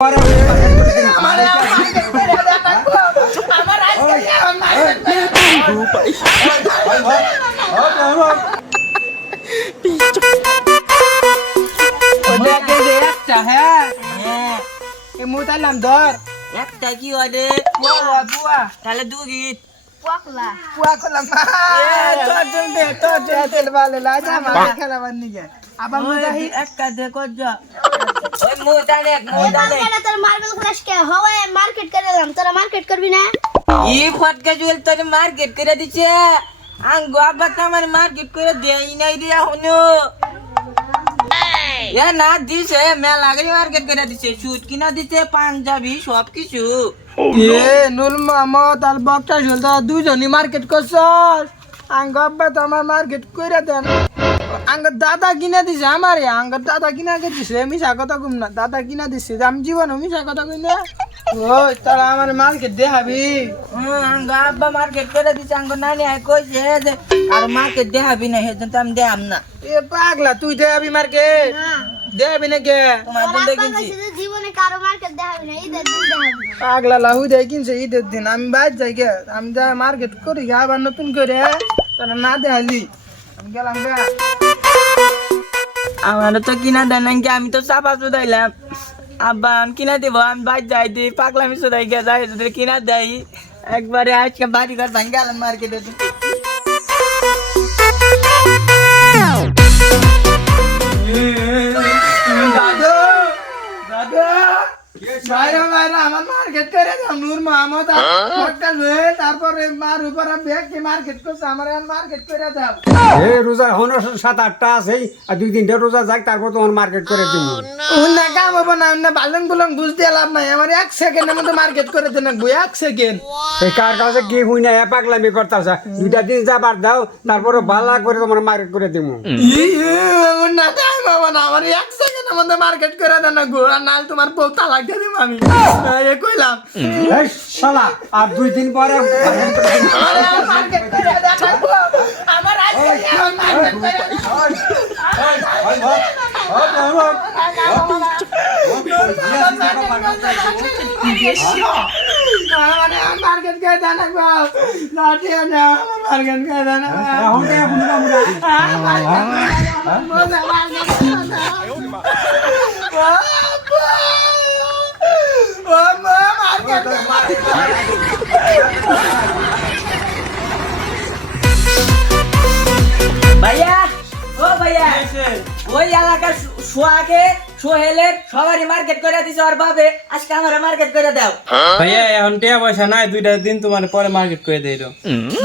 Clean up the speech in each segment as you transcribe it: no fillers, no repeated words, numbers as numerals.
ধর একটা কি ওরে বুয়া তাহলে দু গিট পুয়া করলাম তোর তেল ভালো লাগে আমার খেলাবার নিকে আবার মুজাহি একটা দেখো যা ওই মুদানে তোর মার্বেল ক্লাস কে হওয়ায় মার্কেট করে দিলাম তোরা মার্কেট করবি না ই ফটকা জুয়েল তোর মার্কেট করে দিছে আঙ্গো আব্বা তো আমার মার্কেট করে দেই নাই রে হনু এ না দিছে মেলা আগে মার্কেট করে দিছে সুট কিনা দিছে পাঞ্জাবি সব কিছু এ নুল মামদ আর বকটা ঝুলতা দুজনই মার্কেট করছস আঙ্গ আব্বা তো আমার মার্কেট কইরা দেন আঙ্গ দাদা কিনা দিছে আমারে আঙ্গ দাদা কিনা দিছে মিছা কথা কম না দাদা কিনা দিছে আমি জীবন মিছা কথা কই না ওই তারা আমার মার্কেট দেখাবি আঙ্গো আব্বা মার্কেট করে দিছে আঙ্গো নানি আই কইছে যে আর মার্কেট দেখাবি না হেজন তো আমি দেখাম না এ পাগলা তুই দেখাবি মার্কেট দেখাবি না কে তোমার তোর তো আব্বা দেখিছি কইছে যে জীবনে কারো মার্কেট দেখাবি না ঈদের দিন দেখাবি পাগলা লাহু দেয় কিনছে ঈদের দিন আমি বাইর যাই গে আমি যা মার্কেট করি আবার নতুন করে তোরা না দেখালি আমি গেলাম গা আমার তো কিনা দেন নাকি আমি তো চাপা চুদাইলাম আব্বা আমি কিনা দিব আমি বাইর যাই দিই পাগলামি চুদাই গে যাই যদি কিনা দেয় একবারে আজকে বাড়ি ঘর ভাঙ্গে গেলাম মার্কেটে দাদু দাদু বাইরে বাইরে আমার মার্কেট করে দাও নূর মোহাম্মদ একটা লয়ে তারপরে মার উপর ব্যাগ মার্কেট করছে আমার মার্কেট করে দাও এই রোজা হন 7-8টা আছে আর 2-3টা রোজা যাক তারপর তোমার মার্কেট করে দিব উন্না কাম হবো না উন্না বালং বুলং বুঝতে লাভ নাই আমার 1 সেকেন্ডের মধ্যে মার্কেট করে দেন না 1 সেকেন্ড এই কার কাছে কি হই না পাগলামি করতাছ 2টা দিন যাবার দাও তারপর বালা করে তোমার মার্কেট করে দিব উন্না কাম হবো না আমার 1 সেকেন্ডের মধ্যে মার্কেট করে দেন না গো আর নাল তোমার বউ তালাক দিয়ে দিব আমি এ কইলাম এই শালা আর 2 দিন পরে মার্কেট করে দেখাবো আমার আজকে মার্কেট করে মার্কেট করে দেন লাঠি না মার্কেট করে দেন এখন কে বুঝবা ভাইয়া ও ভাইয়া ওই এলাকার সোহাগে সোহেলের সবারই মার্কেট করে দিছে ওর বাবে আজকে আমার মার্কেট করে দাও ভাইয়া এখন টাকা পয়সা নাই 2টা দিন তোমার পরে মার্কেট করে দেই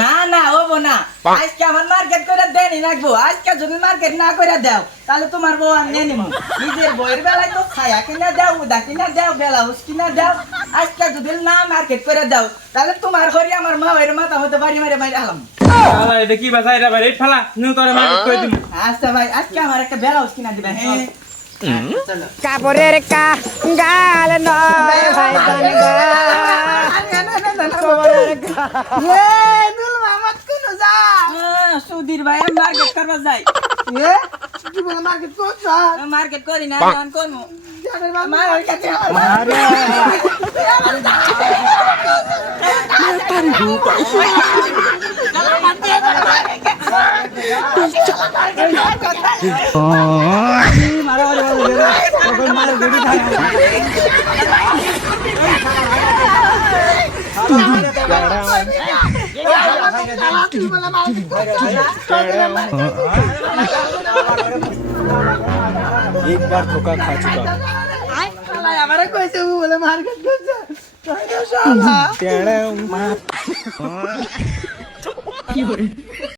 না না হবো না আজকে আমার মার্কেট করে দেনি লাগবো আজকে যদি মার্কেট না করে দাও তাহলে তোমার বউ আমি নিয়ে নিবো নিজের বইয়ের বেলায় তো খায়া কিনা দাও উদা কিনা দাও ব্লাউজ কিনা দাও আজকে যদি না মার্কেট করে দাও তাহলে তোমার ঘরে আমার মা এর মাথা হতে বাড়ি মারে মারে আলাম এটা কি বাসায় এটা ভাই রেট ফেলা নিউ তোরে মার্কেট করে দিমু আচ্ছা ভাই আজকে আমার একটা ব্লাউজ কিনা দিবেন হ্যাঁ চলো কাপড়ের গাল নয় ভাই সুধীর ভাই আমি মার্কেট করবা যাই মার্কেট করি না করবো एक बार धोखा खा चुका हमारा कैसे वो बोले मार्केट में